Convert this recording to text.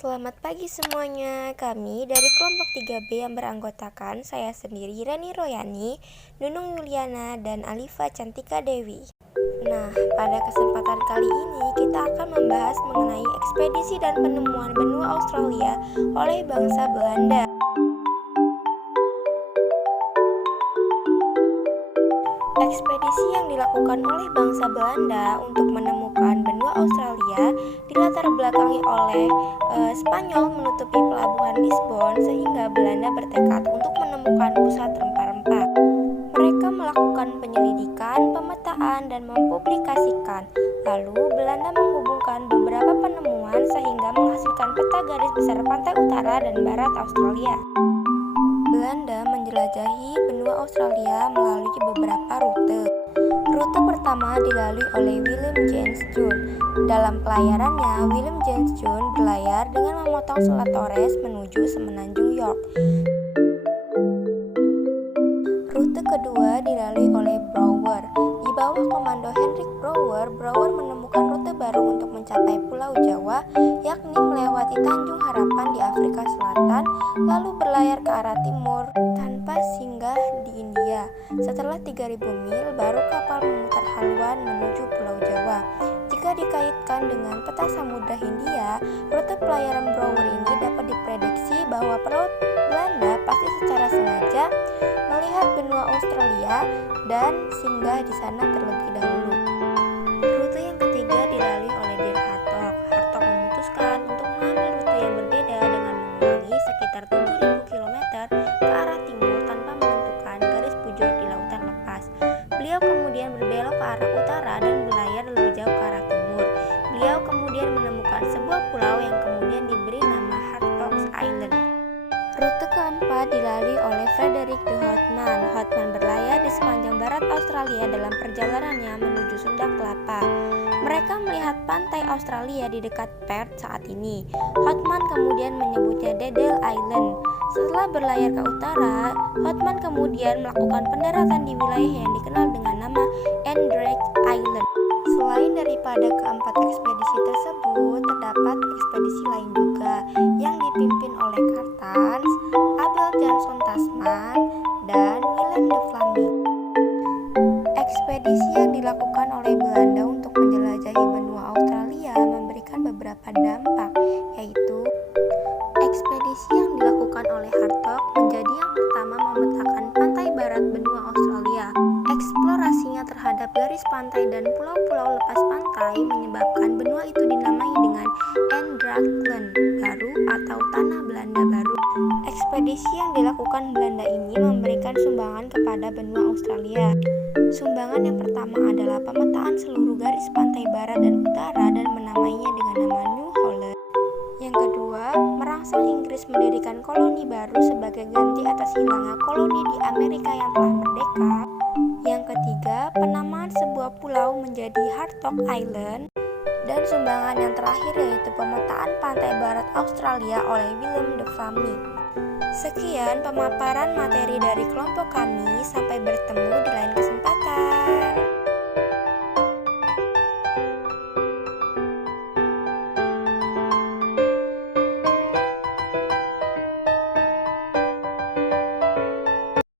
Selamat pagi semuanya, kami dari kelompok 3B yang beranggotakan saya sendiri Reni Royani, Nunung Yuliana, dan Alifa Cantika Dewi. Nah, pada kesempatan kali ini kita akan membahas mengenai ekspedisi dan penemuan benua Australia oleh bangsa Belanda. Ekspedisi yang dilakukan oleh bangsa Belanda untuk menemukan benua Australia dilatar belakangi oleh Spanyol menutupi pelabuhan Lisbon sehingga Belanda bertekad untuk menemukan pusat rempah-rempah. Mereka melakukan penyelidikan, pemetaan, dan mempublikasikan. Lalu Belanda menghubungkan beberapa penemuan sehingga menghasilkan peta garis besar pantai utara dan barat Australia. Belanda menjelajahi benua Australia melalui beberapa rute. Rute pertama dilalui oleh Willem James Jones. Dalam pelayarannya, Willem James Jones berlayar dengan memotong Selat Torres menuju Semenanjung York. Rute kedua dilalui oleh Brouwer. Di bawah komando Hendrik Brouwer, Brouwer menemukan rute baru untuk mencapai Pulau Jawa, yakni melewati Tanjung Harapan di Afrika Selatan, lalu berlayar ke arah timur tanpa singgah di India. Setelah 3.000 mil, baru kapal memutar haluan menuju Pulau Jawa. Jika dikaitkan dengan peta Samudra Hindia, rute pelayaran Brouwer ini dapat diprediksi bahwa pelaut Belanda pasti secara sengaja melihat benua Australia dan singgah di sana terlebih dahulu. Rute yang ketiga dilalui oleh Dir Hartog. Hartog memutuskan untuk mengambil rute yang berbeda dengan mengulangi sekitar 7.000 km ke arah timur tanpa menentukan garis bujur di lautan lepas. Beliau kemudian berbelok ke arah utara dan berlayar lebih jauh ke arah timur. Beliau kemudian menemukan sebuah pulau yang kemudian diberi nama Hartog's Island. Rute keempat dilalui oleh Frederick de Houtman. Houtman berlayar di sepanjang barat Australia dalam perjalanannya menuju Sunda Kelapa. Mereka melihat pantai Australia di dekat Perth saat ini. Houtman kemudian menyebutnya Dedel Island. Setelah berlayar ke utara, Houtman kemudian melakukan pendaratan di wilayah yang dikenal dengan nama Andrecht Island. Selain daripada keempat ekspedisi tersebut, terdapat ekspedisi lain juga yang dipimpin oleh Cartans, Abel Jansson Tasman, dan Willem de Vlamingh. Ekspedisi yang dilakukan oleh Belanda untuk menjelajahi benua Australia memberikan beberapa dampak, yaitu ekspedisi yang dilakukan oleh Hartog menjadi yang pertama memetakan pantai barat benua Australia. Eksplorasinya terhadap garis pantai dan pulau-pulau lepas pantai menyebabkan benua itu dinamai dengan Andrechtland baru atau Tanah Belanda baru. Ekspedisi yang dilakukan Belanda ini memberikan sumbangan kepada benua Australia. Sumbangan yang pertama adalah pemetaan seluruh garis pantai barat dan utara dan menamainya dengan nama New Holland. Yang kedua, merangsang Inggris mendirikan koloni baru sebagai ganti atas hilangnya koloni di Amerika yang telah merdeka. Yang ketiga, penamaan sebuah pulau menjadi Hartog Island. Dan sumbangan yang terakhir yaitu pemetaan pantai barat Australia oleh Willem de Vlamingh. Sekian pemaparan materi dari kelompok kami, sampai bertemu di lain